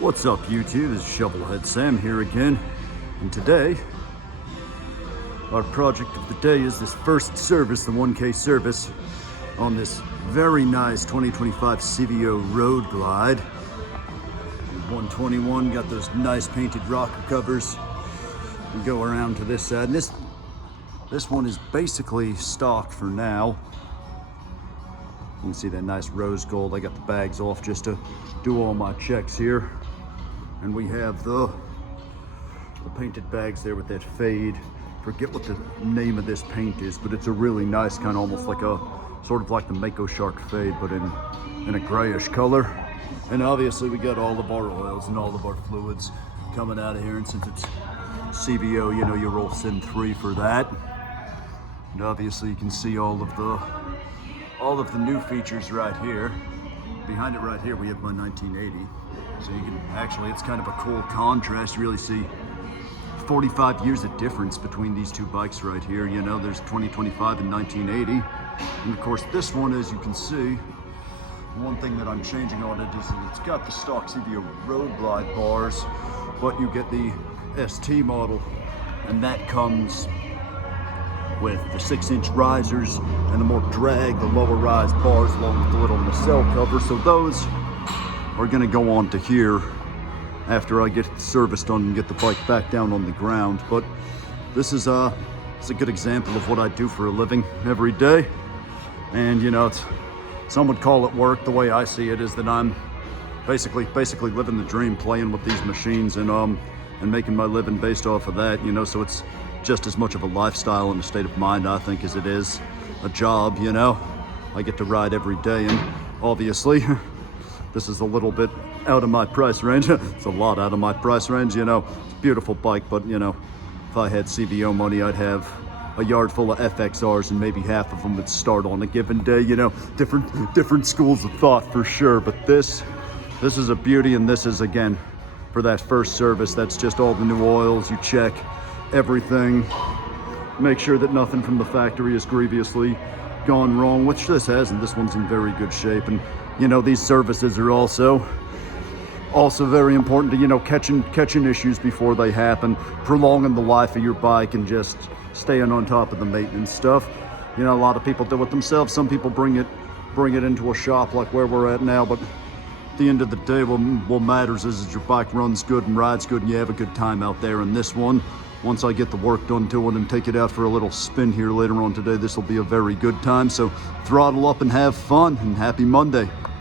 What's up YouTube, this is Shovelhead Sam here again, and today our project of the day is this first service, the 1K service on this very nice 2025 CVO Road Glide. 121, got those nice painted rocker covers. We go around to this side, and this one is basically stock for now. You can see that nice rose gold. I got the bags off just to do all my checks here. And we have the painted bags there with that fade. Forget what the name of this paint is, but it's a really nice kind of almost like a sort of like the Mako Shark fade, but in a grayish color. And obviously we got all of our oils and all of our fluids coming out of here. And since it's CVO, you know, you roll SIN 3 for that. And obviously you can see all of the new features right here. Behind it right here we have my 1980. So you can actually, it's kind of a cool contrast. You really see 45 years of difference between these two bikes right here. You know, there's 2025 and 1980. And of course this one, as you can see, one thing that I'm changing on it is that it's got the stock CVO Road Glide bars, but you get the ST model, and that comes with the 6-inch risers and the more drag, the lower rise bars along with the little nacelle cover. So those are gonna go on to here after I get it serviced on and get the bike back down on the ground. But this is it's a good example of what I do for a living every day. And you know, some would call it work. The way I see it is that I'm basically living the dream, playing with these machines and making my living based off of that, you know. So it's just as much of a lifestyle and a state of mind, I think, as it is a job, you know. I get to ride every day, and obviously this is a little bit out of my price range. It's a lot out of my price range, you know. It's a beautiful bike, but you know, if I had CVO money, I'd have a yard full of FXRs and maybe half of them would start on a given day, you know. Different schools of thought for sure, but this is a beauty. And this is, again, for that first service, that's just all the new oils. You check everything, make sure that nothing from the factory is grievously gone wrong, which this hasn't. This one's in very good shape. And you know, these services are also very important to, you know, catching issues before they happen, prolonging the life of your bike, and just staying on top of the maintenance stuff. You know, a lot of people do it themselves. Some people bring it into a shop like where we're at now, but at the end of the day, what matters is your bike runs good and rides good and you have a good time out there. And this one, once I get the work done to it and take it out for a little spin here later on today, this will be a very good time. So throttle up and have fun, and happy Monday.